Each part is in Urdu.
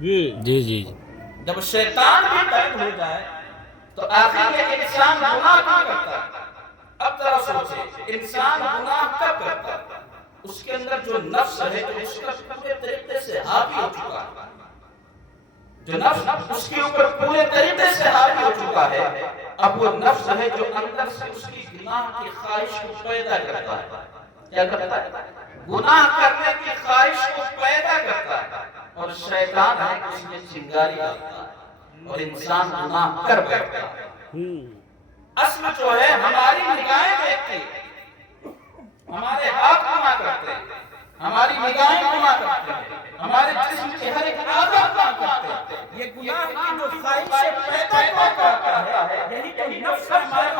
جی جی جی جب شیطان بھی قید ہو جائے تو آخر میں انسان گناہ کیوں کرتا ہے؟ اب ذرا سوچے، انسان گناہ کب کرتا ہے؟ اس کے اندر جو نفس ہے جو اس کا پورے طریقے سے حاوی ہو چکا ہے، جو نفس اس کے اوپر پورے طریقے سے حاوی ہو چکا ہے، اب وہ نفس ہے جو اندر سے اس کی گناہ کی خواہش کو پیدا کرتا ہے. کیا کرتا ہے؟ گناہ کرنے کی خواہش کو پیدا کرتا ہے. اور شیطان ہے اس میں چنگاری ڈالتا ہے اور انسان گناہ کر بیٹھتا ہے. اصل جو ہے ہماری نگاہیں دیکھتی ہیں، ہمارے ہاتھ گناہ کرتے ہیں، ہماری نگاہیں گناہ کرتے ہیں، ہمارے جسم کے ہر ایک اعضا گناہ کرتے ہیں. یہ گناہ کی جو خواہش پیدا کرتا ہے، یہی تو نفس ہمارے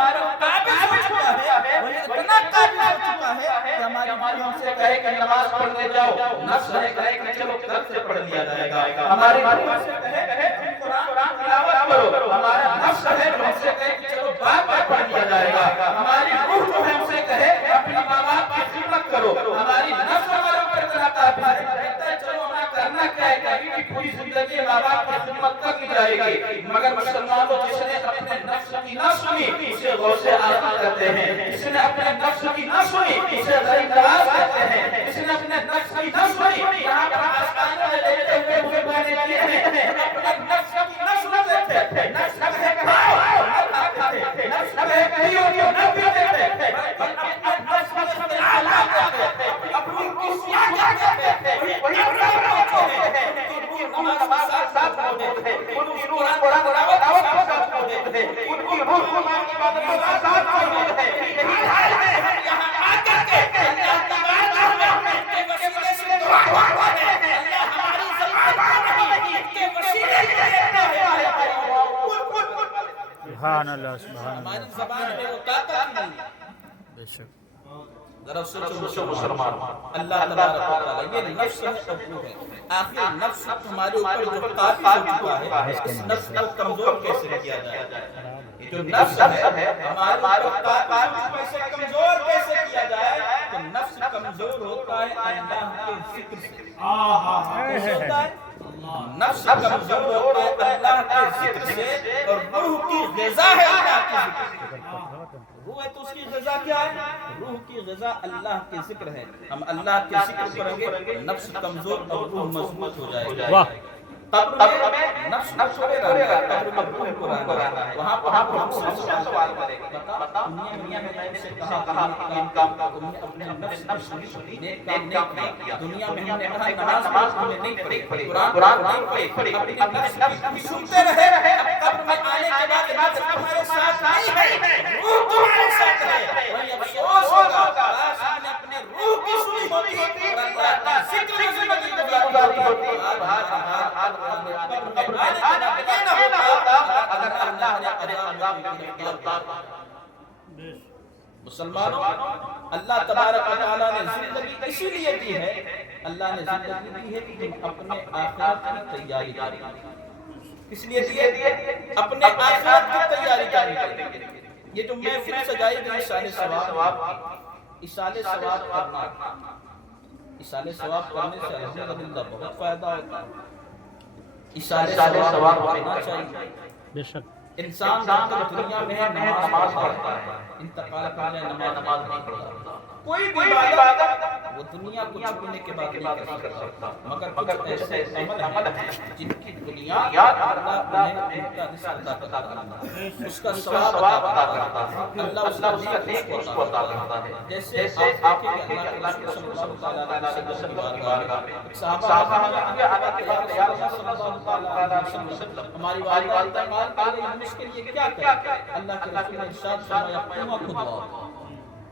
قابل ہو چکا ہے، وہ اتنا قابل ہو چکا ہے کہ ہماری روح ہم سے کہے کہ نماز پڑھنے جاؤ، نفس ہے کہے کہ چلو کل سے پڑھ لیا جائے گا. ہماری روح ہم سے کہے کہ قرآن تلاوت کرو، ہمارا نفس ہے جو ہم سے کہے کہ چلو بار بار پڑھ لیا جائے گا. ہماری روح جو ہے ہم سے کہے اپنے ماں باپ کی خدمت کرو، ہماری نفس ہمارے اوپر کراتا ہے چلو ہمیں کرنا کیا ہے، کبھی پوری زندگی ماں باپ کی خدمت کر کی جائے گی. مگر مسلمانوں جس نے اپنے نفس کی نہ سنی اسے غوث اعظم کہتے ہیں، جس نے اپنے نفس کی نہ سنی اسے غریب نواز کہتے ہیں، جس نے اپنے نفس کی نہ سنی یہاں پر آستان میں لیتے ہوئے مجھے گانے کیے ہیں، اپنے نفس کی نہ سنتے تھے، نفس کہے کھاؤ نہ کھاتے تھے، نفس کہے پیو نہ پیتے تھے، اپنے نفس کی اطلاع کرتے تھے، اپنی کسیاں کرتے تھے، وہی اپنے ہوتے ہیں، ان کی نماز ساتھ ہوتے تھے، ان کی روح قرآن تلاوت ساتھ ہوتے تھے، ان کی روح قرآن کی عبادت ساتھ ہوتے تھے. یہی حال ہے ہم یہاں آ کر کے اللہ تبارک کے وسیلے سے دعا کرتے ہیں، اللہ ہماری زبان نہیں کے وسیلے سے دیکھتا ہے. سبحان اللہ سبحان ہماری اللہ زبان میں وہ طاقت ہی نہیں. بے شک ذرا سوچو مسلمان، اللہ تبارک و تعالی یہ نفس ہے اور روح ہے. آخر نفس ہمارے اوپر جو قابض ہو چکا ہے، اس نفس کو کمزور کیسے کیا جائے؟ یہ جو نفس ہے ہمارے اوپر قابض کیسے کمزور کیسے کیا جائے؟ تو نفس کمزور ہوتا ہے اللہ کے ذکر سے. کیسے ہوتا ہے؟ نفس کمزور ہوتا ہے اللہ کے ذکر سے، اور روح کی غذا ہے اللہ کے ذکر سے. روح ہے تو اس کی غذا کیا ہے؟ روح کی غذا اللہ کے ذکر ہے. ہم اللہ کے ذکر کریں گے، نفس کمزور اور روح مضبوط ہو جائے گا. واہ قبر میں نفس چھوڑے رہنا ہے، قبر میں روح کو رہنا ہے. وہاں پر ہم سے سوال کریں گے، بتا دنیا میں نے سے کہا یہ کام کرو، تم نے اپنے نفس کی سنی، نیک کام نہیں کیا. دنیا میں ہم نے کہا نماز تم نے نہیں پڑھی، قرآن نہیں پڑھی، اپنے نفس کی سنتے رہے. قبر میں آنے کے بعد نفس تمہارے ساتھ نہیں ہے، روح تمہارے ساتھ ہے. وہی افسوس ہوگا کاش ہم نے اپنے روح کی سنی ہوتی اور اللہ کا ذکر میں زندگی گزاری ہوتی. مسلمانوں، اللہ تبارک و تعالیٰ نے زندگی اسی لیے دی ہے، اللہ نے زندگی دی ہے کہ تم اپنے آخرت کی تیاری کریں. کس لیے دی ہے؟ اپنے آخرت کی تیاری کریں. یہ جو محفل سجائی گئی اشارے ثواب، اشارے ثواب کرنا، اشارے ثواب کرنے سے الحمدللہ بہت فائدہ ہوتا ہے. اشارے ثواب کرنا چاہیے. بے شک انسان جب دنیا میں ہے نماز پڑھتا ہے، انتقال کر جائے نماز نہیں پڑھتا. کوئی بھی عبادت وہ دنیا کو چھوڑنے کے بعد نہیں کر سکتا، مگر کچھ ایسے عمل ہیں جن کی بنیاد اللہ انہیں ان کا رزق عطا کرتا ہے، اس کا ثواب عطا کرتا ہے، اللہ اس کا رزق کو عطا کرتا ہے. جیسے آپ دیکھیں کہ اللہ کے رسول صلی اللہ علیہ وسلم کی بارگاہ میں صحابہ نے آنے کے بعد یا رسول اللہ صلی اللہ علیہ وسلم ہماری والدہ انتقال کر گئی، ہم اس کے لیے کیا کریں؟ اللہ کے رسول نے ارشاد فرمایا کنواں کھدواؤ.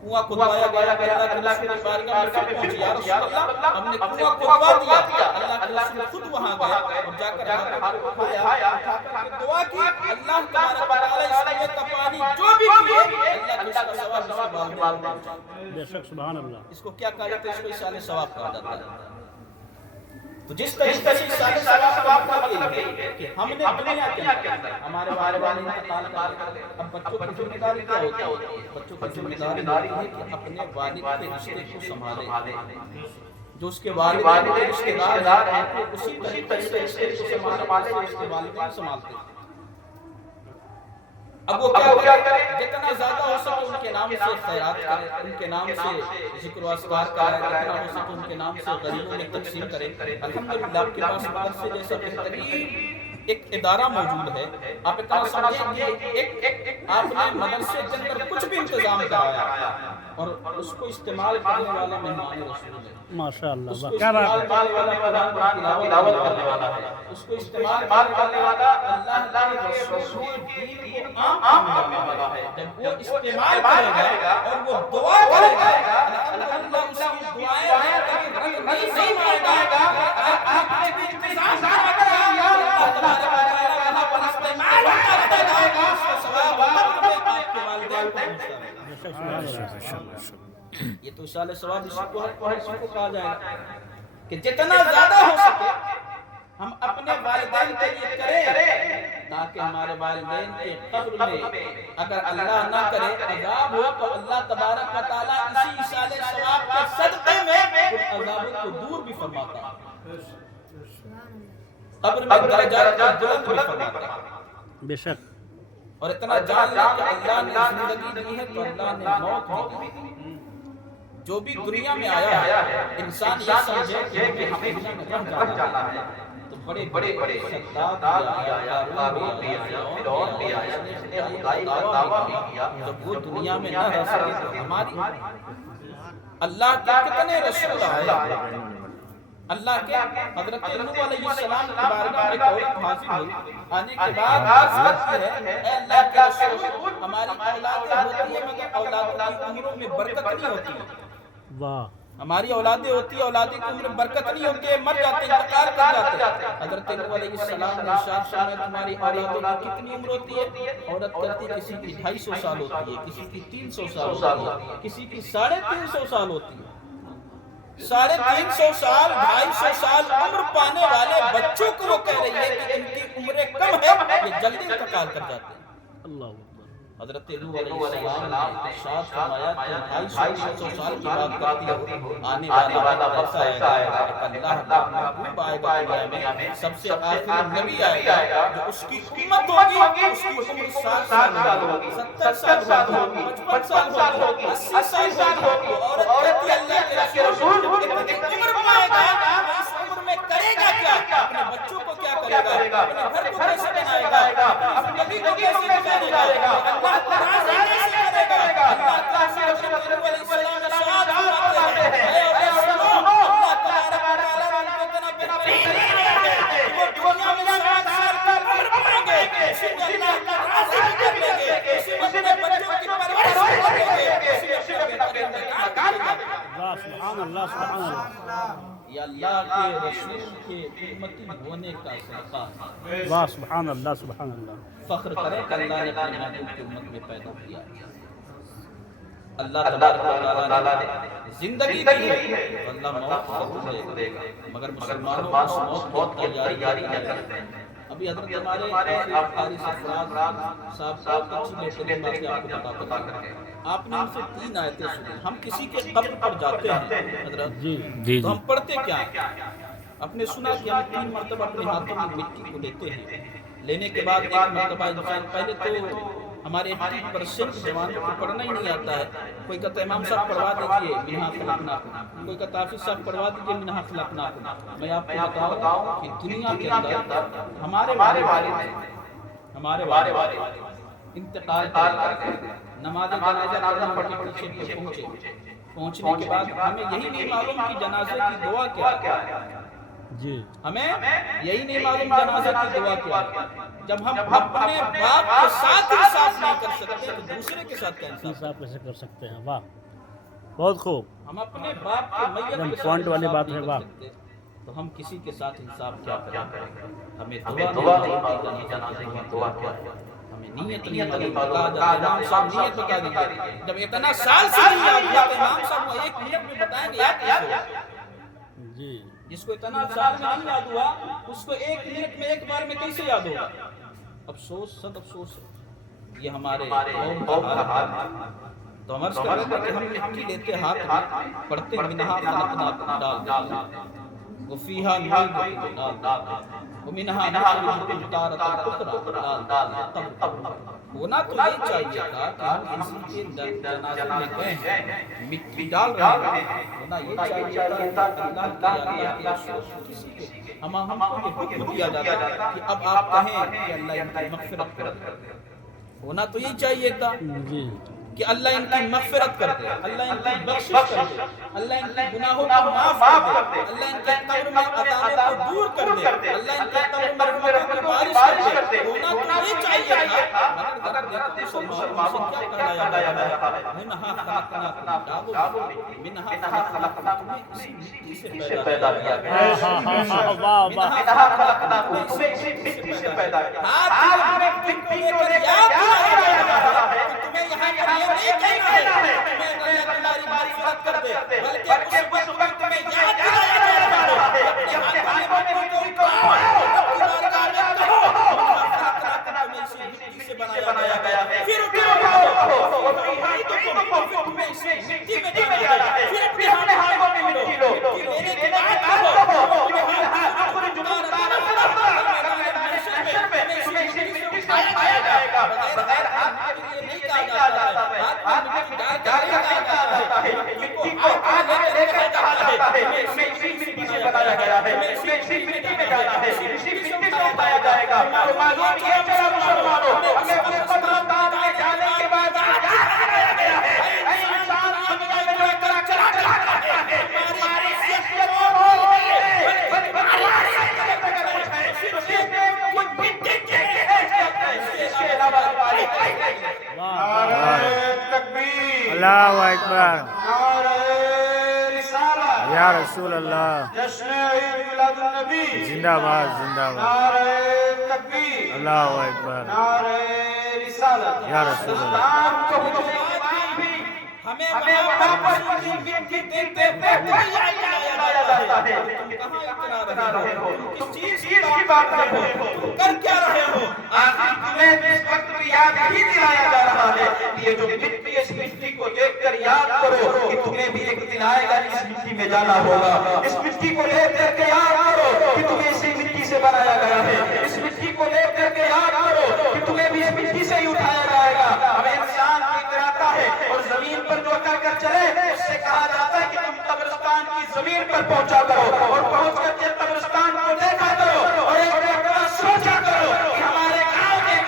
کنواں کھدوایا گیا کہ اللہ کے رسول کی بارگاہ میں پھر پہنچے، یا رسول اللہ ہم نے کنواں کھدوا دیا. اللہ کے رسول خود وہاں گیا اور جا کر ہاتھ اٹھایا، اٹھا کر دعا کی، اللہ تبارک و تعالی اس کنویں کا پانی جو بھی پیے اللہ کے اس کا ثواب اس کے بالوں میں. بے شک سبحان اللہ. اس کو کیا کہا جاتا ہے؟ اس کو اشارے ثواب کہا جاتا ہے. تو جس طریقے سے اشارے ثواب کا مطلب ہے کہ ہم نے دنیا کے اندر ہمارے والدین انتقال کر گئے، اب بچوں کی ذمہ داری کیا ہوتی ہے؟ بچوں کی ذمہ داری ہے کہ اپنے والد کے رشتے کو سنبھالیں. جو اس کے والدین کے رشتے دار ہیں وہ اسی طریقے سے اس کے والدین سنبھالتے ہیں۔ اب وہ کیا کرے؟ جتنا زیادہ ہو سکے ان کے نام سے خیرات کرے، ان کے نام سے ذکر و اذکار کرے، جتنا ہو سکے ان کے نام سے غریبوں میں تقسیم کرے۔ الحمدللہ آپ کے پاس مدرسے جیسا بہترین ایک ادارہ موجود ہے، آپ اتنا سمجھیں کہ آپ نے مدرسے کے اندر کچھ بھی انتظام کرایا اور اس کو استعمال کرنے والا مہمان رسول ہے، ماشاء اللہ، اس کو استعمال کرنے والا قرآن کی تلاوت کرنے والا ہے، اس کو استعمال کرنے والا اللہ کے رسول دین کو عام کرنے والا ہے۔ جب وہ استعمال کرے گا اور وہ دعا کرے گا، الحمدللہ اس کی دعائیں رنگ نہیں سمائے گا، آپ نے انتظام کیا اللہ تبارک و تعالیٰ وہاں پر استعمال کرتے گا، اس کا ثواب آپ کے والدین کو پہنچتا ہے۔ یہ تو اشارہ ثواب اسی کو کہا جائے گا کہ جتنا زیادہ ہو سکے ہم اپنے والدین کے لیے کریں، تاکہ ہمارے والدین کے قبر میں اگر اللہ نہ کرے عذاب ہو تو اللہ تبارک و تعالیٰ اسی اشارے ثواب کے صدقے میں ان عذابوں کو دور بھی فرماتا ہے، قبر میں درجات کو بلند بھی فرماتا ہے۔ بے شک۔ اور اتنا جان لیں کہ اللہ نے زندگی دی ہے تو اللہ نے موت بھی دی۔ جو بھی دنیا میں آیا ہے انسان یہ سمجھے کہ ہمیں دنیا میں رہ جانا ہے، تو بڑے بڑے شداد بھی آیا، قارون بھی آیا، فرعون بھی آیا، جس نے خدائی کا دعویٰ بھی کیا، جب وہ دنیا میں نہ رہ سکے تو ہماری اللہ کے کتنے رسول آئے، اللہ کے حضرت نوح علیہ السلام کی بارگاہ میں ایک عورت حاضر ہوئی، آنے کے بعد عرض کرتی ہے اے اللہ کے رسول ہماری اولادیں ہوتی ہیں مگر اولادوں کی عمروں میں برکت نہیں ہوتی ہے، واہ، ہماری اولادیں ہوتی ہیں اولادیں کی عمر میں برکت نہیں ہوتی ہے، مر جاتے ہیں، انتقال کر جاتے ہیں۔ حضرت نوح علیہ السلام نے ارشاد فرمایا تمہاری اولادوں کی کتنی عمر ہوتی ہے؟ عورت کہتی کسی کی 250 سال ہوتی ہے، کسی کی 300 سال ہوتی ہے، کسی کی 350 سال ہوتی ہے۔ 350 سال 250 سال عمر پانے والے بچوں کو وہ کہہ رہی ہے کہ ان کی عمریں کم ہے، یہ جلدی انتقال کر جاتے ہیں۔ اللہ اکبر۔ حضرت نوح علیہ السلام نے ارشاد فرمایا تم 250 سال کی بات کرتی ہو، آنے والا وقت ایسا آئے گا کہ اللہ کا محبوب آئے گا دنیا میں، سب سے آخری نبی آئے گا جو اس کی امت ہوگی، اس کی عمر 60 سال ہوگی، 70 سال ہوگی، 55 سال ہوگی، 80 سال ہوگی، عورت کہتی اللہ کے رسول اتنی عمر پائے گا اس عمر میں کرے گا کیا؟ اپنے بچوں کو کیا کرے گا؟ اپنے گھر کو کیسے بنائے گا؟ اپنی زندگی کو کیسے گزارے گا؟ اللہ کو راضی کیسے کرے گا؟ اللہ کا رسول نبی علیہ السلام نے ارشاد فرماتے ہیں اے سنو اللہ تبارک و تعالیٰ نے اتنا بہترین ہے کہ وہ دنیا میں 60 سال کی عمر پائیں گے، اسی میں اللہ کا راضی بھی کر لیں گے، اسی میں اپنے بچوں کی پرورش بھی کر لیں گے، اسی میں اپنے بہترین مکان بھی کریں گے۔ واہ، سبحان اللہ، سبحان اللہ، یہ اللہ کے رسول کے امتی ہونے کا صدقہ ہے۔ واہ، سبحان اللہ، سبحان اللہ۔ فخر کریں کہ اللہ نے اپنے محبوب کی امت میں پیدا کیا۔ اللہ تبارک و تعالیٰ نے زندگی دی ہے تو اللہ موت ضرور دے گا، مگر مسلمانوں اس موت کی تیاری کرتے ہیں۔ ابھی حضرت ہمارے قاری سرفراز صاحب اچھی بہترین باتیں آپ کو بتا کر گئے، آپ نے ان سے 3 آیتیں سنی۔ ہم کسی کے قبر پر جاتے ہیں حضرت تو ہم پڑھتے کیا ہیں؟ آپ نے سنا کہ ہم 3 مرتبہ اپنے ہاتھوں میں مٹی کو لیتے ہیں، لینے کے بعد ایک مرتبہ انسان پہلے تو ہمارے 80% جوانوں کو پڑھنا ہی نہیں آتا ہے، کوئی کہتا ہے امام صاحب پڑھوا دیجئے منہا خلقناکم، کوئی کہتا ہے حافظ صاحب پڑھوا دیجئے منہا خلقناکم۔ میں آپ کو بتاؤں کہ دنیا کے اندر ہمارے والد انتقال کر گئے، نماز جنازہ پڑھنے کے پیچھے پہنچنے کے بعد ہمیں یہی نہیں معلوم کہ جنازے کی دعا کیا ہے، جی، ہمیں یہی نہیں معلوم جنازے کی دعا کیا ہے۔ جب ہم اپنے باپ کے ساتھ انصاف نہیں کر سکتے تو دوسرے کے ساتھ کیا انصاف کیسے کر سکتے ہیں؟ واہ، بہت خوب، ہم اپنے باپ کے میت کے ساتھ پوائنٹ والی بات ہے، انصاف واہ، نہیں کر سکتے تو ہم کسی کے ساتھ انصاف کیا کریں گے؟ ہمیں دعا نہیں معلوم جنازے کی دعا کیا ہے، ہمیں نیت نہیں معلوم، کہا جاتا ہے امام صاحب نیت بتا دیجئے، جب اتنا سال سے نہیں یاد ہوا تو امام صاحب کو 1 منٹ میں بتائیں گے یاد کیسے ہو؟ جی، جس کو اتنا سال میں نہیں یاد ہوا اس کو 1 منٹ میں 1 بار میں کیسے یاد ہوگا؟ افسوس، صد افسوس ہے یہ ہمارے قوم کا حال ہے۔ تو عمر کر رہے تھے کہ ہم مٹی لیتے ہاتھ میں پڑھتے ہیں منہا خلقناکم ڈال دیتے وفیہا نعیدکم ڈال دیتے ومنہا نخرجکم تارۃ اخری ڈال دیتے ہونا تو یہ چاہیے تھا کہ ہم کسی کے جنازے میں گئے ہیں مٹی ڈال رہے ہیں ہونا یہ چاہیے تھا کہ اللہ کے افسوس کسی کے ہم کو یہ حکم دیا جاتا ہے کہ اب آپ کہیں کہ اللہ ان کی مغفرت کر دے ہونا تو یہ چاہیے تھا کہ اللہ ان کی مغفرت کر دے اللہ ان کی بخشش کر دے اللہ ان کے گناہوں کو معاف کر دے اللہ ان کے قبر میں عذابوں کو دور کر دے اللہ ان کے قبر میں رحمتوں کی بارش کر دے ہونا تو یہ چاہیے تھا مگر دیکھو مسلمانوں سے کیا کہا جاتا ہے منہا خلقناکم منہا خلقناکم اسی مٹی سے پیدا کیا گیا منہا خلقناکم مٹی سے پیدا کیا آج میں تم کو لے کر یاد دلایا جا رہا ہے تمہیں یہاں پر یہ نہیں کہنا ہے تمہیں اللہ تمہاری معرفت کر دے بلکہ اس وقت تمہیں یاد دلایا جا رہا ہے اپنے ہاتھ میں مٹی کو اٹھاؤ اپنی بارگاہ میں کہو تمہیں اسی مٹی سے بنایا گیا ہے پھر اٹھاؤ تمہیں اسی مٹی میں جانا ہے پھر اپنے ہاتھ میں مٹی لو لینے کے بعد کہو تمہیں آیا جائے گا بغیر ہاتھ کے لیے نہیں کہا جاتا ہے ہاتھ میں مٹی ڈال کر کہا جاتا ہے مٹی کو آج لے کر کہا جاتا ہے ہمیں اسی مٹی سے بنایا گیا ہے ہمیں اسی مٹی میں جانا ہے اسی مٹی سے اٹھایا جائے گا اور معلوم یہ چلا مسلمانوں ہمیں اس قبرستان میں جانے کے بعد آیا گیا ہے اے انسان دنیا میں جو کر چلا گیا ہے ہماری حیثیت کو اللہ اکبر یا رسول اللہ زندہ باد زندہ باد اللہ اکبر یا رسول اللہ ہمیں وہاں پر مٹی دیتے رہے ہو کس چیز کی بات کر رہے ہو کر کیا رہے ہو آخر تمہیں اس وقت بھی یاد ہی دلایا جا رہا ہے یہ جو مٹی اس مٹی کو دیکھ کر یاد کرو کہ تمہیں بھی ایک دن آئے گا اس مٹی میں جانا ہوگا اس مٹی کو لے کر کے یاد کرو کہ تمہیں اسی مٹی سے بنایا گیا ہے اس مٹی کو لے کر کے یاد کرو کہ تمہیں بھی اس مٹی سے ہی اٹھایا جائے گا ہمیں انسان کو اتراتا ہے اور زمین پر جو کر کر چلے اس سے کہا جاتا ہے کہ تم قبرستان کی زمین پر پہنچا کرو اور پہنچ کر کے قبرستان کو دیکھا کرو اور ایک مرتبہ سوچا کرو کہ ہمارے گاؤں میں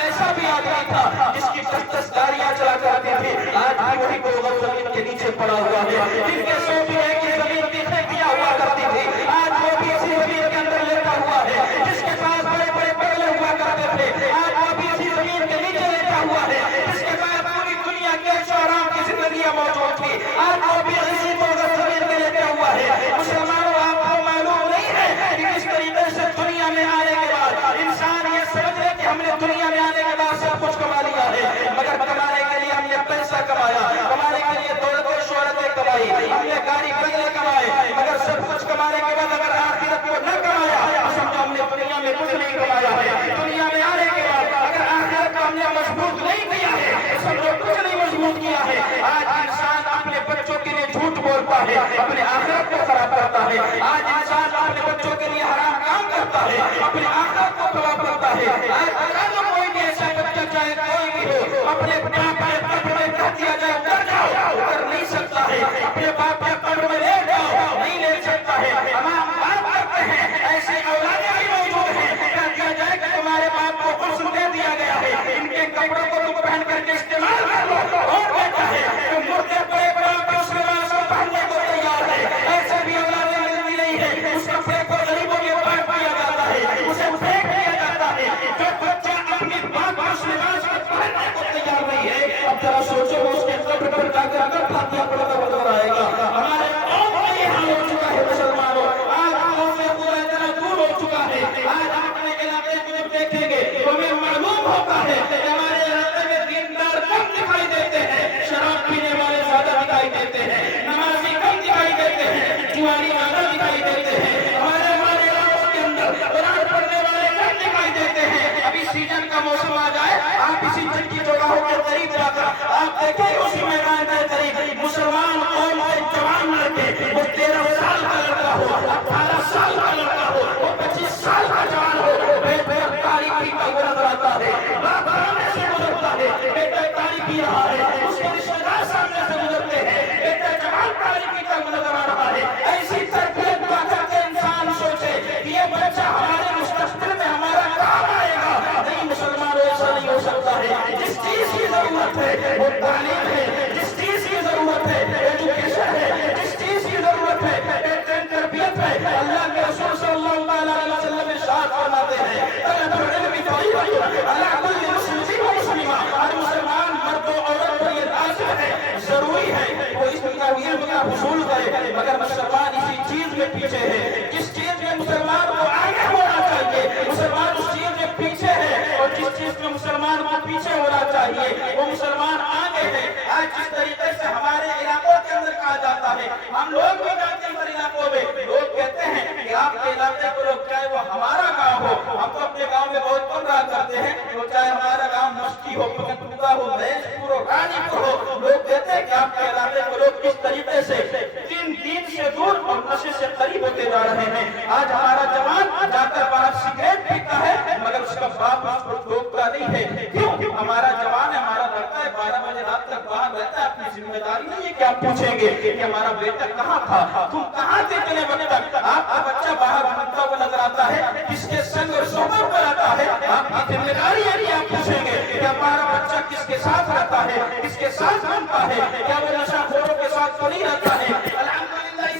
ایسا بھی آدمی تھا جس کی 10 گاڑیاں چلا کرتی تھی آج بھی وہی گوبر زمین کے نیچے پڑا ہوا ہے جن کے سو بھی ہے کہ زمین پیچھے کیا ہوا کرتی تھی آج وہ بھی اسی زمین کے اندر لیٹا ہوا ہے جس کے پاس بڑے بڑے بنگلے ہوا کرتے تھے آج وہ بھی اسی زمین کے نیچے لیٹا ہوا ہے جس کے پاس پوری دنیا کے شعراء کی زندگیاں موجود تھی آج وہ بھی اسی گوبر زمین کے لیٹا ہوا ہے مسلمانوں آپ کو معلوم نہیں ہے کہ کس طریقے سے دنیا میں آنے کے بعد انسان یہ سمجھ لے کہ ہم نے دنیا میں آنے کے بعد سب کچھ کما لیا ہے مگر کمانے کے لیے ہم نے پیسہ کمایا کمانے کے لیے دولت و شہرتیں کمائی ہم نے گاڑی بنگلے کمائے مگر سب کچھ کمانے کے بعد اگر آخرت کو نہ کمایا سمجھو ہم نے دنیا میں کچھ نہیں کمایا ہے دنیا میں آنے کے بعد اگر آخرت کو ہم نے مضبوط نہیں کیا ہے سمجھو کچھ نہیں مضبوط کیا ہے آج انسان اپنے بچوں کے لیے جھوٹ بولتا ہے اپنے آخرت کو خراب کرتا ہے آج انسان اپنے بچوں کے لیے حرام کام کرتا ہے اپنے آخرت کو خراب کرتا ہے آج اگر کوئی بھی ایسا بچہ چاہے کوئی بھی ہو اپنے باپ کے قبر میں کہہ دیا جائے اتر جاؤ اتر نہیں سکتا ہے اپنے باپ کے قبر میں لیٹ جاؤ نہیں لیٹ سکتا ہے ہم باپ کرتے ہیں ایسے اولادیں بھی موجود ہیں کہہ دیا جائے کہ تمہارے باپ کو غسل دے دیا گیا ہے ان کے کپڑوں کو تم پہن کر کے استعمال کر لو اور بیٹا ہے تم مردے پڑے بڑا دوسرے والا کو پہننے کو تیار ہے ایسے بھی اولادیں ملتی نہیں ہے اس کپڑے کو غریبوں کے پاس دیا جاتا ہے اسے پھینک دیا جاتا ہے جو بچہ اپنی باپ کو لباس کو پہننے کو تیار نہیں ہے اب ذرا سوچو وہ اس کے قبر پر جا کر اگر فاتحہ پڑھتا نظر آئے گا ہمارے قوم کا یہ حال ہو چکا ہے مسلمانوں آج قوم سے پورا اتنا دور ہو چکا ہے آج اپنے علاقے میں جب دیکھیں گے تو ہمیں معلوم ہوتا ہے کہ ہمارے علاقے میں دیندار کم دکھائی دیتے ہیں شراب پینے والے زیادہ دکھائی دیتے ہیں نمازی کم دکھائی دیتے ہیں جوانی زیادہ دکھائی دیتے ہیں ہمارے علاقوں کے اندر قرآن پڑھنے والے کم دکھائی دیتے ہیں ابھی سیزن کا موسم آ جائے آپ اسی جن کی جگہوں کے قریب جا کر آپ دیکھیں اسی میدان کے قریب مسلمان قوم کے جوان لڑکے، وہ 13 سال کا لڑکا ہو، 18 سال کا لڑکا ہو، وہ 25 سال کا جوان ہو، بیٹے تاریخی کا وہ نظر آتا ہے، باپ سامنے سے گزرتا ہے، بیٹے تاریخی رہا ہے، اس کے رشتہ دار سامنے سے گزرتے ہیں، بیٹے جوان تاریخی کا نظر آ رہا ہے۔ ایسی تربیت پا کر کے انسان سوچے کہ یہ بچہ ہمارے مستقبل میں ہمارا کام آئے گا۔ نہیں مسلمان ایسا نہیں ہو سکتا ہے۔ جس چیز کی ضرورت ہے وہ تعلیم ہے، جس چیز کی ضرورت ہے ایجوکیشن ہے، جس چیز کی ضرورت ہے بہترین تربیت ہے۔ اللہ کے رسول صلی اللہ علیہ وسلم ارشاد فرماتے ہیں طلب العلم فریضۃ علی کل مسلم و مسلمہ، ہر مسلمان مرد و عورت پر یہ لازم ہے، ضروری ہے وہ اس علم کا حصول کرے، مگر مسلمان اسی چیز میں پیچھے ہے۔ جس چیز میں مسلمان کو آگے ہونا چاہیے مسلمان اس چیز میں پیچھے ہے، اور جس چیز میں مسلمان کو پیچھے ہونا چاہیے وہ مسلمان آگے ہے۔ آج جس طریقے سے ہمارے علاقوں کے اندر کہا جاتا ہے، ہم لوگ بھی جاتے ہیں علاقوں میں، لوگ کہتے ہیں کہ آپ کے علاقے کو لوگ چاہے وہ ہمارا گاؤں ہو، ہم تو اپنے گاؤں میں بہت کم رہا کرتے ہیں، وہ چاہے ہمارا گاؤں مشکی ہو، پکتوگا ہو، مہیش پور ہو، رانی پور ہو، لوگ کہتے ہیں کہ آپ کے علاقے کو لوگ کس طریقے سے دین سے دور اور نشے سے قریب ہوتے جا رہے ہیں۔ آج ہمارا جوان جا کر باہر سگریٹ پیتا ہے مگر اس کا باپ اس کو ٹوکتا نہیں ہے۔ کیوں؟ ہمارا جوان ہے، ہمارا لڑکا ہے، 12 بجے رات تک باہر رہتا ہے، اپنی ذمہ داری نہیں ہے کہ آپ پوچھیں گے کہ ہمارا بیٹا کہاں تھا، تم کہاں تھے اتنے وقت تک۔ آپ کا بچہ باہر گھومتا ہوا نظر آتا ہے، کس کے سنگ اور صحبت پر آتا ہے، آپ کی ذمہ داری ہے کہ آپ پوچھیں گے کہ ہمارا بچہ کس کے ساتھ رہتا ہے، کس کے ساتھ گھومتا ہے، کیا وہ نشہ خوروں کے ساتھ تو نہیں رہتا ہے۔ الحمدللہ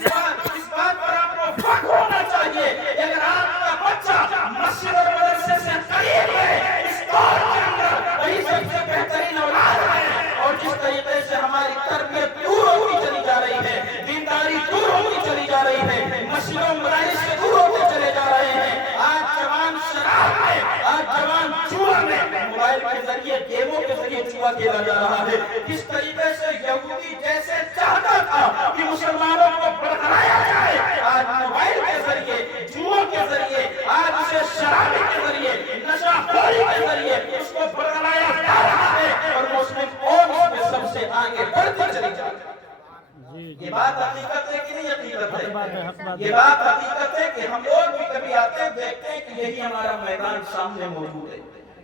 اس بات پر آپ کو فخر ہونا چاہیے کہ اگر آپ کا بچہ مسجد اور مدرسے سے قریب ہے، اس دور کے اندر وہی سب سے بہترین اولاد ہے۔ اور جس طریقے سے ہماری تربیت دور ہوتی چلی جا رہی ہے، دینداری دور ہوتی چلی جا رہی ہے، مسجدوں و مدارس سے دور ہوتے چلے جا رہے ہیں، آج جوان شراب میں، آج جوان جوا میں، موبائل کے ذریعے گیموں کے ذریعے جوا کھیلا جا رہا ہے۔ کس طریقے سے یہودی جیسے چاہتا تھا کہ مسلمانوں کو بڑھایا جائے، آج موبائل کے ذریعے جوا کے ذریعے، آج اسے شرابی کے ذریعے، نشہ خوری کے ذریعے اس کو بڑھایا جا رہا ہے، اور مسلم قوم اس میں سب سے آگے بڑھتی چلی جا رہی ہے۔ یہ بات حقیقت ہے کہ نہیں حقیقت ہے؟ یہ بات حقیقت ہے کہ ہم لوگ بھی کبھی آتے ہیں دیکھتے ہیں کہ یہی ہمارا میدان سامنے موجود ہے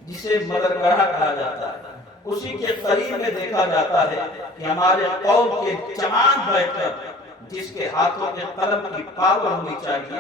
جسے مدرگاہ کہا جاتا ہے، اسی کے قریب میں دیکھا جاتا ہے کہ ہمارے قوم کے جوان بیٹھ کر جس کے ہاتھوں میں قلم کی پاور ہونی چاہیے،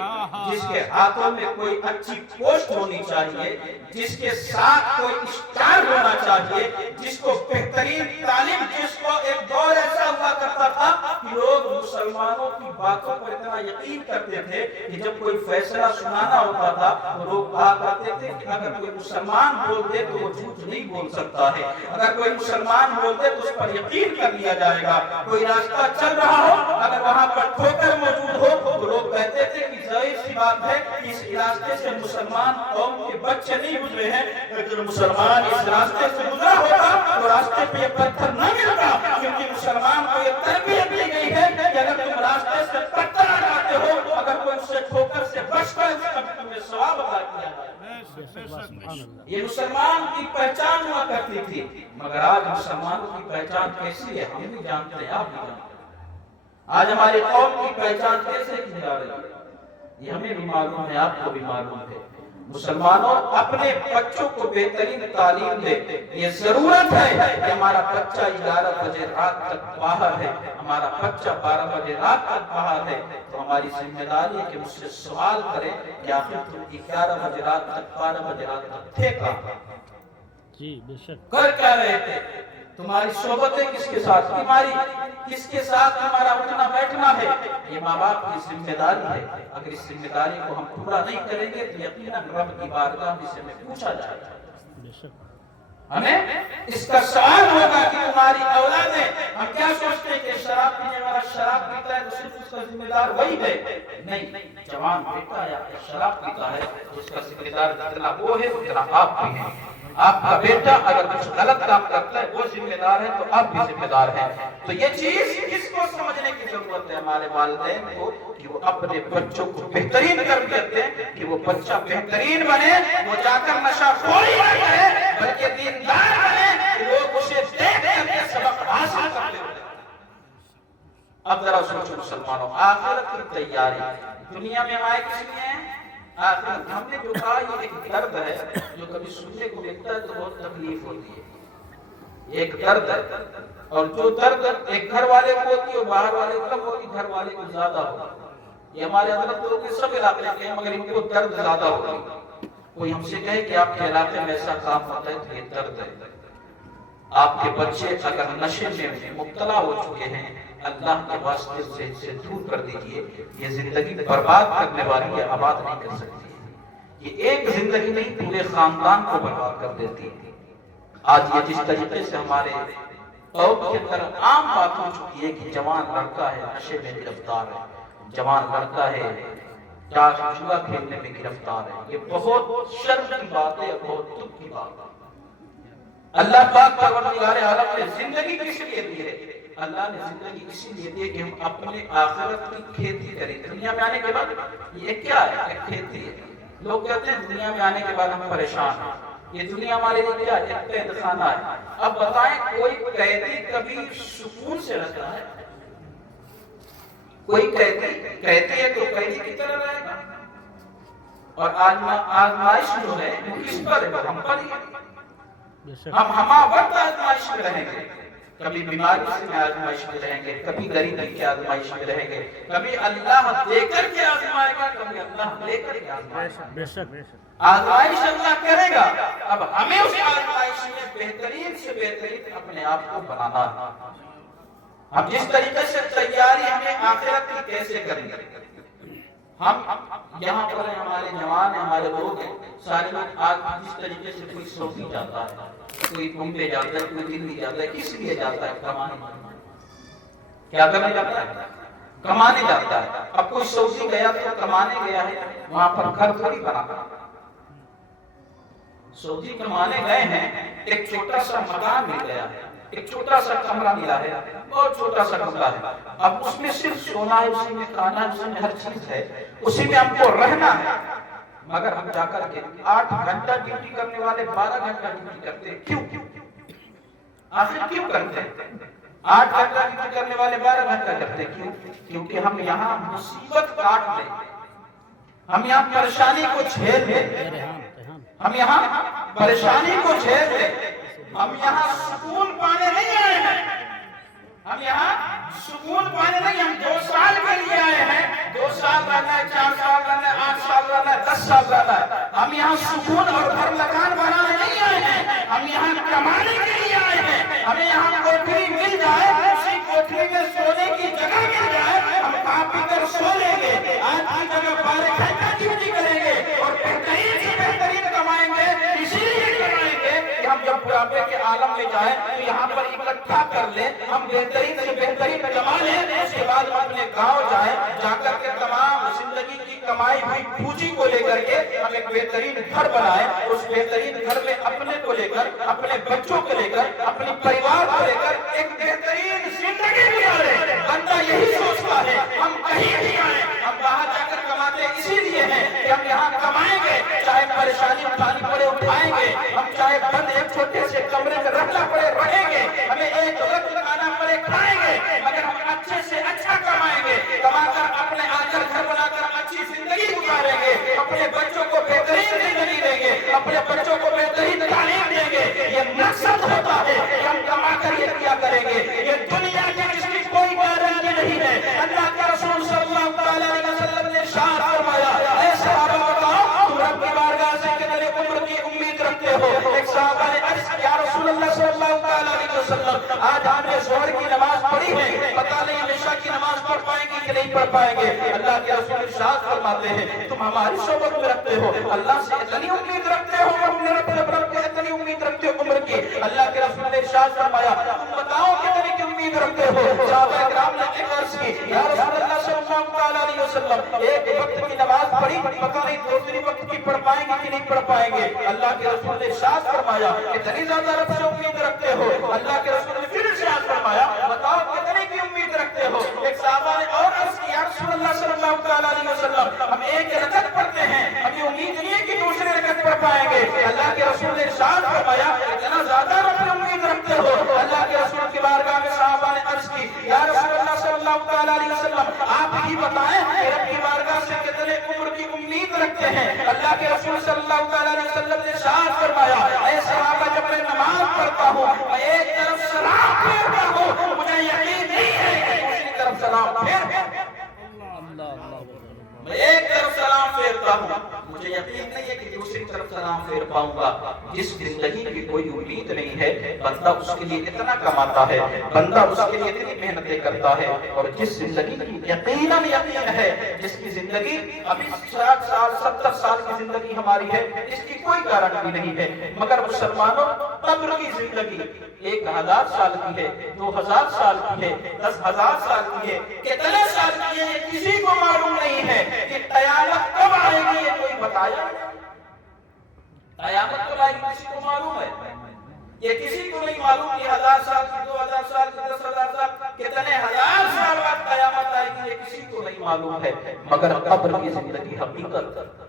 جس کے ہاتھوں میں کوئی اچھی پوسٹ ہونی چاہیے، جس کے ساتھ کوئی اسٹار ہونا چاہیے، جس کو بہترین تعلیم، جس کو ایک دور ایسا ہوا کرتا تھا کہ لوگ مسلمانوں کی باتوں پر اتنا یقین کرتے تھے کہ جب کوئی فیصلہ سنانا ہوتا تھا تو لوگ کہا کرتے تھے کہ اگر کوئی مسلمان بول دے تو وہ جھوٹ نہیں بول سکتا ہے، اگر کوئی مسلمان بول دے تو اس پر یقین کر لیا جائے گا۔ کوئی راستہ چل رہا ہو اگر وہاں پر ٹھوکر موجود ہو تو لوگ کہتے تھے کہ ظاہر سی بات ہے کہ اس راستے سے مسلمان قوم کے بچے نہیں گزرے ہیں، لیکن مسلمان اس راستے سے گزرا ہوگا تو راستے پہ یہ پتھر نہ ملتا، کیونکہ مسلمان کو یہ تربیت دی گئی ہے کہ اگر تم راستے سے پتھر ہٹاتے ہو، اگر کوئی اس سے ٹھوکر سے بچ کر تمہیں ثواب ادا کیا جائے۔ یہ مسلمان کی پہچان ہوا کرتی تھی، مگر آج مسلمانوں کی پہچان کیسی ہے ہم بھی جانتے ہیں، آپ بھی جانتے ہیں۔ آج ہماری قوم کی پہچان کیسے کی جا رہی ہے یہ ہمیں بھی معلوم ہے، آپ کو بھی معلوم ہے۔ مسلمانوں اپنے بچوں کو بہترین تعلیم دے، یہ ضرورت ہے کہ ہمارا بچہ 11 بجے رات تک باہر ہے، ہمارا بچہ 12 بجے رات تک باہر ہے، تو ہماری ذمہ داری ہے کہ مجھ سے سوال کرے کہ آخر تم 11 بجے رات تک 12 بجے رات تک تھے کہاں؟ جی بے شک کر کیا رہے تھے؟ تمہاری صحبتیں کس کے ساتھ، تمہاری کس کے ساتھ تمہارا اٹھنا بیٹھنا ہے؟ یہ ماں باپ کی ذمہ داری ہے۔ اگر اس ذمہ داری کو ہم پورا نہیں کریں گے تو یقیناً رب کی بارگاہ میں سے ہمیں پوچھا جائے گا، بے شک ہمیں اس کا سوال ہوگا کہ تمہاری اولادیں، ہم کیا سوچتے ہیں کہ شراب پینے والا شراب پیتا ہے تو صرف اس کا ذمہ دار وہی ہے؟ نہیں، جوان بیٹا یا شراب پیتا ہے تو اس کا ذمہ دار جتنا وہ ہے اتنا آپ بھی ہیں۔ آپ کا بیٹا اگر کچھ غلط کام کرتا ہے وہ ذمہ دار ہے تو آپ بھی ذمہ دار ہیں۔ تو یہ چیز کس کو سمجھنے کی ضرورت ہے؟ ہمارے والدین کو، کہ وہ اپنے بچوں کو بہترین تربیت دیں کہ وہ بچہ بہترین بنے، وہ جا کر نشہ خوری نہ کرے بلکہ دیندار بنے، کہ لوگ اسے دیکھ کر کے سبق حاصل کرتے ہوئے۔ اب ذرا سوچو مسلمانوں، آخرت کی تیاری دنیا میں آئے کس لیے ہیں؟ آخرت ہم نے جو کہا یہ ایک درد ہے جو کبھی سننے کو ملتا ہے تو بہت تکلیف ہوتی ہے، ایک درد ہے، اور جو درد ایک گھر والے کو ہوتی ہے باہر والے کو کم ہوتی، گھر والے کو زیادہ ہوتی۔ یہ ہمارے حضرت لوگ کے سب علاقے کے ہیں مگر ان کو درد زیادہ ہوتی۔ کوئی ہم سے کہے کہ آپ کے علاقے میں ایسا کام ہوتا ہے تو یہ درد ہے۔ آپ کے بچے اگر نشے میں مبتلا ہو چکے ہیں، اللہ کے واسطے سے دور کر دیجئے، یہ زندگی برباد کرنے والی ہے، آباد نہیں کر سکتی۔ یہ ایک زندگی نہیں پورے خاندان کو برباد کر دیتی ہے۔ آج یہ جس طریقے سے ہمارے قوم کے اندر عام بات ہو چکی ہے کہ جوان لڑکا ہے نشے میں گرفتار ہے، جوان لڑکا ہے جوا کھیلنے میں گرفتار ہے، یہ بہت شرم کی بات ہے، بہت دکھ کی بات ہے۔ اللہ پاک پروردگار عالم نے زندگی کس لیے دی ہے؟ اللہ نے زندگی اسی لیے دی ہے کہ ہم اپنے آخرت کی کھیتی کریں۔ دنیا میں آنے کے بعد یہ کیا ہے؟ ایک کھیتی ہے۔ لوگ کہتے ہیں دنیا میں آنے کے بعد ہم پریشان ہیں، یہ دنیا ہمارے لیے کیا ہے؟ ایک قید خانہ ہے۔ اب بتائیں کوئی قیدی کبھی سکون سے رہتا ہے؟ کوئی قیدی ہے تو قیدی کی طرح رہے گا، اور آزمائش جو ہے وہ کس پر ہے؟ ہم پر ہی ہے۔ ہم وقت آزمائش میں رہیں گے، کبھی بیماری سے آزمائش میں رہیں گے، کبھی غریبی کی آزمائش میں رہیں گے، کبھی اللہ دے کر کے آزمائے گا، کبھی اللہ لے کر کے آزمائے گا۔ بے شک بے شک آزمائش اللہ کرے گا، اب ہمیں اس آزمائش میں بہترین سے بہترین اپنے آپ کو بنانا ہے۔ ہم جس طریقے سے تیاری ہمیں آخرت کی کیسے کریں گے؟ ہم یہاں پر ہمارے جوان ہیں، ہمارے لوگ ہیں، سارے لوگ آج جس طریقے سے کوئی سعودی جاتا ہے، کوئی بمبے جاتا ہے، کوئی دلی جاتا ہے، کس لیے جاتا ہے؟ کمانے۔ کیا کرنے جاتا ہے؟ کمانے جاتا ہے۔ اب کوئی سعودی گیا تو کمانے گیا ہے، وہاں پر گھر تھوڑی بنا۔ سعودی کمانے گئے ہیں، ایک چھوٹا سا مکان مل گیا ہے، ایک چھوٹا سا کمرہ ملا ہے، بہت چھوٹا سا کمرہ ہے، اب اس میں صرف سونا ہے، اسی میں کھانا ہے، اسی میں ہر چیز ہے، اسی میں ہم کو رہنا ہے، مگر ہم جا کر کے 8 گھنٹہ ڈیوٹی کرنے والے 12 گھنٹہ ڈیوٹی کرتے ہیں۔ کیوں؟ آخر کیوں کرتے ہیں؟ 8 گھنٹہ ڈیوٹی کرنے والے 12 گھنٹہ کرتے ہیں، کیوں؟ کیونکہ ہم یہاں مصیبت کاٹ لیں، ہم یہاں پریشانی کو جھیل لیں، ہم یہاں پریشانی کو جھیل لیں، ہم یہاں سکون پانے نہیں آئے ہیں، ہم یہاں سکون پانے نہیں، ہم 2 سال کے لیے آئے ہیں، 2 سال رہنا ہے، 4 سال رہنا ہے، 8 سال رہنا ہے، 10 سال رہنا ہے، ہم یہاں سکون اور گھر مکان بنانے نہیں آئے ہیں، ہم یہاں کمانے کے لیے آئے ہیں۔ ہمیں یہاں کوٹھری مل جائے، اسی کوٹھری میں سونے کی جگہ مل جائے، ہم کھا پی کر سو لیں گے، آج کی جگہ 12 گھنٹہ ڈیوٹی کریں گے اور بہترین سے بہترین کمائیں گے، اسی لیے کمائیں گے کہ ہم جب بڑھاپے کے عالم میں جائیں تو یہاں پر اکٹھا کر لیں، ہم بہترین سے بہترین کما لیں، اس کے بعد ہم اپنے گاؤں جائیں، جا کر کے تمام زندگی کی کمائی ہوئی پونجی کو لے کر کے ہم ایک بہترین گھر بنائیں، اس بہترین گھر میں اپنے کو لے کر، اپنے بچوں کو لے کر، اپنے پریوار کو لے کر ایک بہترین زندگی گزاریں۔ بندہ یہی سوچتا ہے، ہم کہیں بھی آئیں، ہم باہر جا کر کماتے اسی لیے ہیں کہ ہم یہاں کمائیں گے، چاہے پریشانی اٹھانی پڑے اٹھائیں گے، ہم چاہے بند ایک چھوٹے سے کمرے میں رہنا پڑے رہیں گے، ہمیں ایک وقت کھانا پڑے کھائیں گے، مگر ہم اچھے سے اچھا کمائیں گے، کما کر اپنے آ کر گھر بنا کر اچھی زندگی گزاریں گے، اپنے بچوں کو بہترین زندگی دیں گے، اپنے بچوں کو بہترین تعلیم دیں گے۔ یہ مقصد ہوتا ہے کہ ہم کما کر یہ کیا کریں گے۔ یہ دنیا کی جس کی کوئی گارنٹی نہیں ہے۔ اللہ کے رسول صلی اللہ علیہ وسلم نے ارشاد فرمایا، اے صحابہ بتاؤ تم رب کی بارگاہ سے کتنے عمر کی امید رکھتے ہو؟ ایک صحابہ نے عرض کیا، یا رسول اللہ صلی اللہ علیہ وسلم آج ہم نے ظہر کی نماز پڑھی ہے، پتہ نہیں عشاء کی نماز پڑھ پائیں گے کہ نہیں پڑھ پائیں گے۔ اللہ کے رسول ارشاد فرماتے ہیں، تم ہماری صحبت میں رکھتے ہو، اللہ سے اتنی امید رکھتے ہو، اپنے رب سے اتنی امید رکھتے ہو عمر کی۔ اللہ کے رسول نے ارشاد فرمایا، تم بتاؤ کتنی کی امید رکھتے ہو؟ صحابہ کرام نے عرض کی، یا رسول اللہ صلی اللہ علیہ وسلم ایک وقت کی نماز پڑھی، پتہ نہیں دوسری وقت کی پڑھ پائیں گے کہ نہیں پڑھ پائیں گے۔ اللہ کے رسول نے ارشاد فرمایا، کتنی زیادہ رب سے امید رکھتے ہو؟ اللہ کے رسول نے پھر ارشاد فرمایا، بتاؤ کتنے کی امید رکھتے ہو؟ ایک صحابہ نے اور عرض کی، یا رسول اللہ صلی اللہ علیہ وسلم ہم ایک رکعت پڑھتے ہیں، ہمیں امید نہیں ہے کہ دوسری رکعت پڑھ پائیں گے۔ اللہ کے رسول نے ارشاد فرمایا، اتنا زیادہ رب سے امید رکھتے ہو؟ اللہ کے رسول کی بارگاہ میں بھی بتائیں کہ رب کی بارگاہ سے کتنے عمر کی امید رکھتے ہیں۔ اللہ کے رسول صلی اللہ علیہ وسلم نے ارشاد فرمایا، اے صحابہ جب میں نماز پڑھتا ہوں میں ایک طرف سلام پھیرتا ہوں مجھے یقین نہیں ہے کہ دوسری طرف سلام پھیر میں ایک طرف سلام پھیرتا ہوں مجھے یقین نہیں ہے کہ دوسری طرف سلام پھیر پاؤں گا۔ جس زندگی کی کوئی امید نہیں ہے بندہ اس کے لیے اتنا کماتا ہے، بندہ اس کے لیے اتنی محنتیں کرتا ہے، اور جس زندگی کی یقیناً یقین ہے، جس کی زندگی ابھی 60 سال 70 سال کی زندگی ہماری ہے، اس کی کوئی گارنٹی نہیں ہے، مگر مسلمانوں قبر کی زندگی 1000 سال کی ہے، 2000 سال کی ہے، 10,000 سال کی ہے، کتنے سال کی ہے یہ کسی کو معلوم نہیں ہے کہ قیامت کب آئے گی یہ کوئی بتایا۔ قیامت کب آئے گی کسی کو معلوم ہے؟ یہ کسی کو نہیں معلوم کہ 1000 سال کی، 2000 سال کی، 10,000 سال، کتنے ہزار سال بعد قیامت آئے گی یہ کسی کو نہیں معلوم ہے، مگر قبر کی زندگی حقیقت،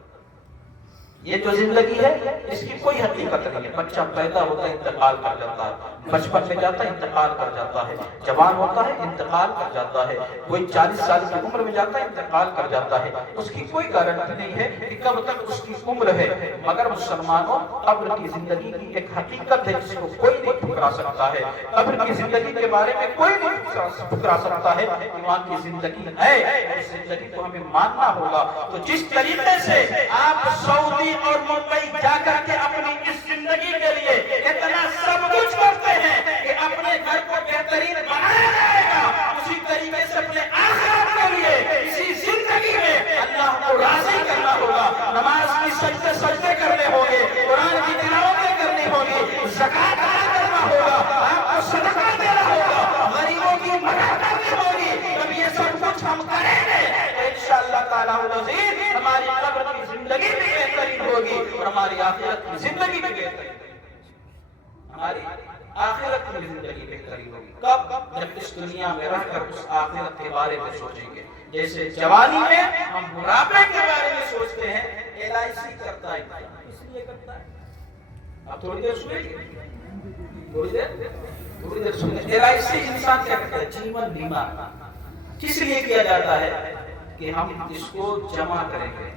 یہ جو زندگی ہے اس کی کوئی حقیقت نہیں ہے۔ بچہ پیدا ہوتا ہے انتقال کر جاتا ہے، بچپن میں جاتا ہے انتقال کر جاتا ہے، جوان ہوتا ہے انتقال کر جاتا ہے، کوئی 40 سال کی عمر میں جاتا ہے انتقال کر جاتا ہے، اس کی کوئی گارنٹی نہیں ہے کہ کب تک اس کی عمر ہے، مگر مسلمانوں قبر کی زندگی کی ایک حقیقت ہے جس کو کوئی نہیں ٹھکرا سکتا ہے۔ قبر کی زندگی کے بارے میں کوئی نہیں ٹھکرا سکتا ہے، ایمان کی زندگی ہے، اس زندگی کو ہمیں ماننا ہوگا۔ تو جس طریقے سے آپ سعودی اور ممبئی جا کر کے اپنی اس زندگی کے لیے اتنا سب کچھ کرتے ہیں کہ اپنے گھر کو بہترین بنایا جائے گا، اسی طریقے سے اپنے آخرت کے لیے اسی زندگی میں اللہ کو راضی کرنا ہوگا۔ نماز کی سجدے کرنے ہوں گے، قرآن کی تلاوتیں کرنی ہوگی، زکوٰۃ ادا کرنا ہوگا، آپ کو صدقہ دینا ہوگا، غریبوں کی مدد کرنی ہوگی۔ جب یہ سب کچھ ہم کریں گے تو انشاءاللہ تعالیٰ العزیز ہماری قبر کی زندگی بھی بہترین ہوگی اور ہماری آخرت کی زندگی بھی بہترین ہوگی، ہماری آخرت کی زندگی بہترین ہوگی۔ کب؟ جب اس دنیا میں رہ کر اس آخرت کے بارے میں سوچیں گے۔ جیسے جوانی میں ہم بڑھاپے کے بارے میں سوچتے ہیں، LIC کرتا ہے، اس لیے کرتا ہے، اب تھوڑی دیر سنیں، تھوڑی دیر سنیں، LIC انسان کیا کرتا ہے؟ جیون بیمہ کس لیے کیا جاتا ہے کہ ہم اس کو جمع کریں گے،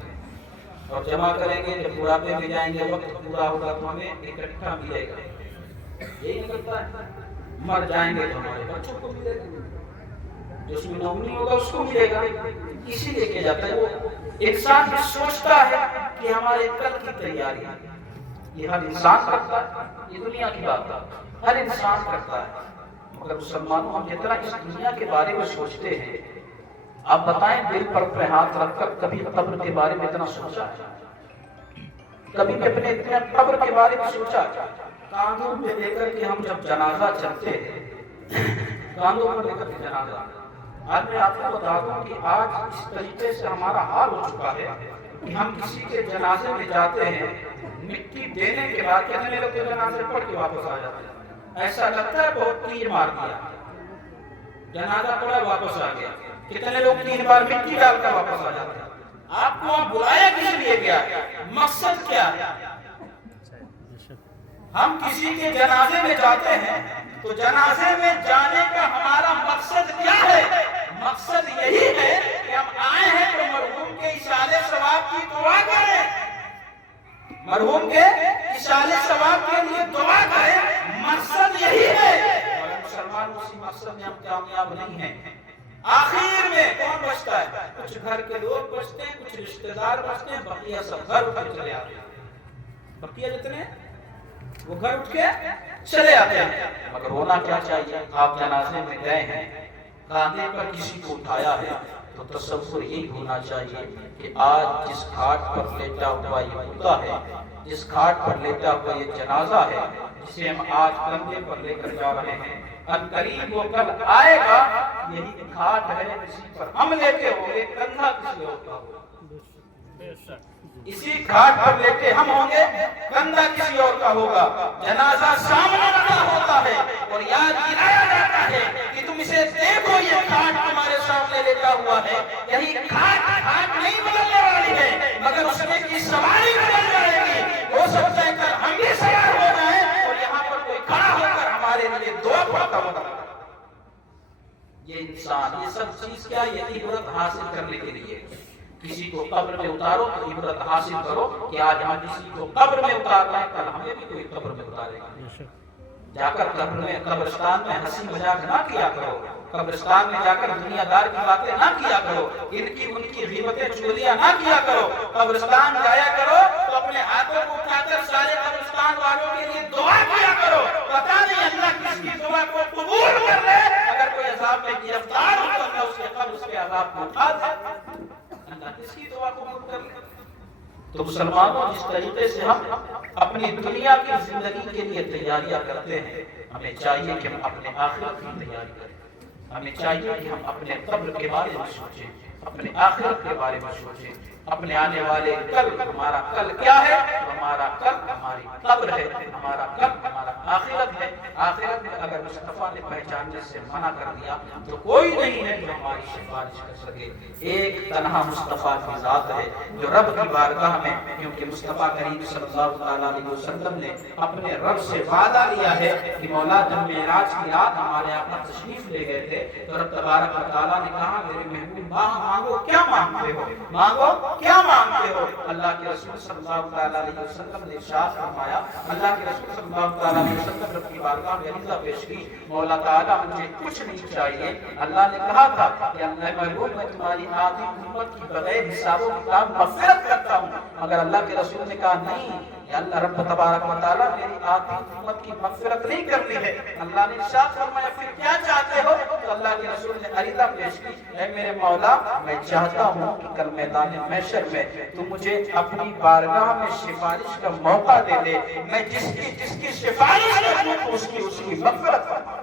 اور جمع کریں گے جب بڑھاپے میں جائیں گے وقت پورا ہوگا تو ہمیں اکٹھا ملے گا، یہی نکلتا ہے، مر جائیں گے تو ہمارے بچوں کو ملے گا، جو اس میں نومنی ہوگا اس کو ملے گا، اسی لیے کیا جاتا ہے۔ وہ انسان بھی سوچتا ہے کہ ہمارے کل کی تیاری ہے، یہ ہر انسان کرتا ہے، یہ دنیا کی بات ہے، ہر انسان کرتا ہے، مگر مسلمانوں ہم جتنا اس دنیا کے بارے میں سوچتے ہیں، آپ بتائیں دل پر اپنے ہاتھ رکھ کر کبھی قبر کے بارے میں اتنا سوچا ہے؟ کبھی بھی اپنے اتنے قبر کے بارے میں سوچا ہے؟ کاندھوں پہ لے کر کے ہم جب جنازہ چلتے ہیں، کاندھوں پر لے کر کے جنازہ، آج میں آپ کو بتا دوں کہ آج اس طریقے سے ہمارا حال ہو چکا ہے کہ ہم کسی کے جنازے میں جاتے ہیں، مٹی دینے کے بعد کتنے لوگ کے جنازے پڑھ کے واپس آ جاتے ہیں، ایسا لگتا ہے بہت تیر مار دیا، جنازہ پڑھا واپس آ گیا، کتنے لوگ 3 بار مٹی ڈال کر واپس آ جاتے ہیں۔ آپ کو وہاں بلایا کس لیے گیا؟ مقصد کیا ہے؟ ہم کسی کے جنازے میں جاتے ہیں تو جنازے میں جانے کا ہمارا مقصد کیا ہے؟ مقصد یہی ہے کہ ہم آئے ہیں تو مرحوم کے اشارے ثواب کی دعا کریں، مرحوم کے اشارے ثواب کے لیے دعا کریں، مقصد یہی ہے، اور مسلمان اسی مقصد میں ہم کامیاب نہیں ہیں۔ آخر میں کون بچتا ہے؟ کچھ گھر کے لوگ بچتے ہیں، کچھ رشتہ دار بچتے ہیں، بقیہ سب گھر اٹھ کے چلے آتے ہیں، بقیہ جتنے وہ گھر اٹھ کے چلے آتے ہیں۔ مگر ہونا کیا چاہیے؟ آپ جنازے میں گئے ہیں، کاندھے پر کسی کو اٹھایا ہے تو تصور یہی ہونا چاہیے کہ آج جس گھاٹ پر لیٹا ہوا یہ مردہ ہے، جس گھاٹ پر لیٹا ہوا یہ جنازہ ہے، جسے ہم آج کندھے پر لے کر جا رہے ہیں، ان قریب وہ کل آئے گا، یہی گھاٹ ہے اسی پر ہم لیٹے ہوں گے، کندھا کسی اور کا ہوگا، اسی گھاٹ پر لیٹے ہم ہوں گے، کندھا کسی اور کا ہوگا، جنازہ سامنے رکھا ہوتا ہے اور یاد دلایا جاتا ہے کہ تم اسے دیکھو، یہ گھاٹ تمہارے سامنے لیٹا ہوا ہے، یہی گھاٹ نہیں بدلنے والی ہے، مگر اس میں کی سواری بدل جائے گی، ہو سکتا ہے کہ ہم بھی سوار ہو جائیں اور یہاں پر کوئی کھڑا ہو کر ہمارے لیے دعا پڑھتا ہوگا۔ یہ انسان، یہ سب چیز کیا؟ یہ عبرت حاصل کرنے کے لیے۔ کسی کو قبر میں اتارو تو عبرت حاصل کرو کہ آج ہم کسی کو قبر میں اتارنا ہے، کل ہمیں بھی کوئی قبر میں اتارے گا۔ جا کر قبر میں، قبرستان میں ہنسی مذاق نہ کیا کرو، قبرستان میں جا کر دنیا دار کی باتیں نہ کیا کرو، ان کی غیبتیں چغلیاں نہ کیا کرو۔ قبرستان جایا کرو تو اپنے ہاتھوں کو اٹھا کر سارے قبرستان والوں کے لیے دعا کیا کرو، پتہ نہیں اللہ کس کی دعا کو قبول کر لے۔ اگر کوئی عذاب میں گرفتار ہو تو اللہ اس کے قبر اس کے عذاب کو اٹھا دے، اللہ کس کی دعا کو قبول کر لے۔ تو مسلمانوں، جس طریقے سے ہم اپنی دنیا کی زندگی کے لیے تیاریاں کرتے ہیں، ہمیں چاہیے کہ ہم اپنے آخرت کی تیاری کریں۔ ہمیں چاہیے کہ ہم اپنے قبر کے بارے میں سوچیں، اپنے آخرت کے بارے میں سوچیں، اپنے آنے والے کل۔ ہمارا کل کیا ہے؟ ہمارا کل ہماری قبر ہے، ہمارا کل ہمارا آخرت ہے۔ آخرت میں اگر مصطفیٰ نے پہچاننے سے منع کر دیا تو کوئی نہیں ہے جو ہماری سفارش کر سکے۔ ایک تنہا مصطفیٰ کی ذات ہے جو رب کی بارگاہ میں، کیونکہ مصطفیٰ کریم صلی اللہ علیہ وسلم نے اپنے رب سے وعدہ لیا ہے کہ مولا جب معراج کی رات ہمارے آقا تشریف لے گئے تھے تو رب تبارک و تعالیٰ نے کہا میرے محبوب مانگو، کیا مانگتے ہو؟ مانگو کیا مانگتے ہو؟ اللہ کے رسول صلی اللہ علیہ وسلم نے ارشاد فرمایا، اللہ کے رسول صلی اللہ علیہ وسلم رب کی بارگاہ میں عرض پیش کی، مولا تعالیٰ مجھے کچھ نہیں چاہیے۔ اللہ نے کہا تھا کہ اللہ محبوب میں تمہاری آدھی امت کی بغیر حساب و کتاب مغفرت کرتا ہوں، مگر اللہ کے رسول نے کہا نہیں، یا اللہ رب تبارک و تعالیٰ میری آدھی امت کی مغفرت نہیں کرنی ہے۔ اللہ نے ارشاد فرمایا پھر کیا چاہتے ہو؟ تو اللہ کے رسول نے عریضہ پیش کی، اے میرے مولا میں چاہتا ہوں کہ کل میدان محشر میں تو مجھے اپنی بارگاہ میں سفارش کا موقع دے دے، میں جس کی سفارش کروں اس کی مغفرت فرما۔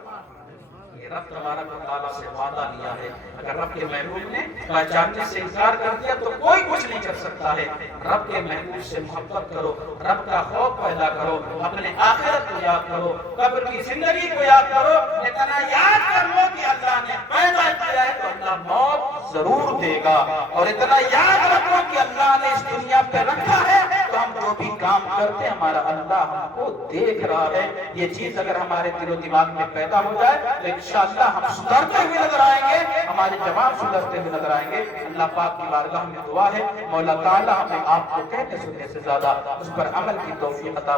رب تبارک و تعالیٰ سے وعدہ لیا ہے، اگر رب کے محبوب نے پہچاننے سے انکار کر دیا تو کوئی کچھ نہیں کر سکتا ہے۔ رب کے محبوب سے محبت کرو، رب کا خوف پیدا کرو، اپنے آخرت کو یاد کرو، قبر کی زندگی کو یاد کرو، اتنا یاد کر لو کہ اللہ نے پیدا کیا ہے تو اللہ موت ضرور دے گا، اور اتنا یاد رکھو کہ اللہ نے اس دنیا پہ رکھا ہے تو ہم جو بھی کام کرتے ہیں ہمارا اللہ ہم کو دیکھ رہا ہے۔ یہ چیز اگر ہمارے دل و دماغ میں پیدا ہو جائے تو انشاءاللہ ہم سدھرتے ہوئے نظر آئیں گے، ہمارے جوان سدھرتے ہوئے نظر آئیں گے۔ اللہ پاک کی بارگاہ میں دعا ہے مولا تعالیٰ ہمیں آپ کو کہنے سننے سے زیادہ اس پر عمل کی توفیق عطا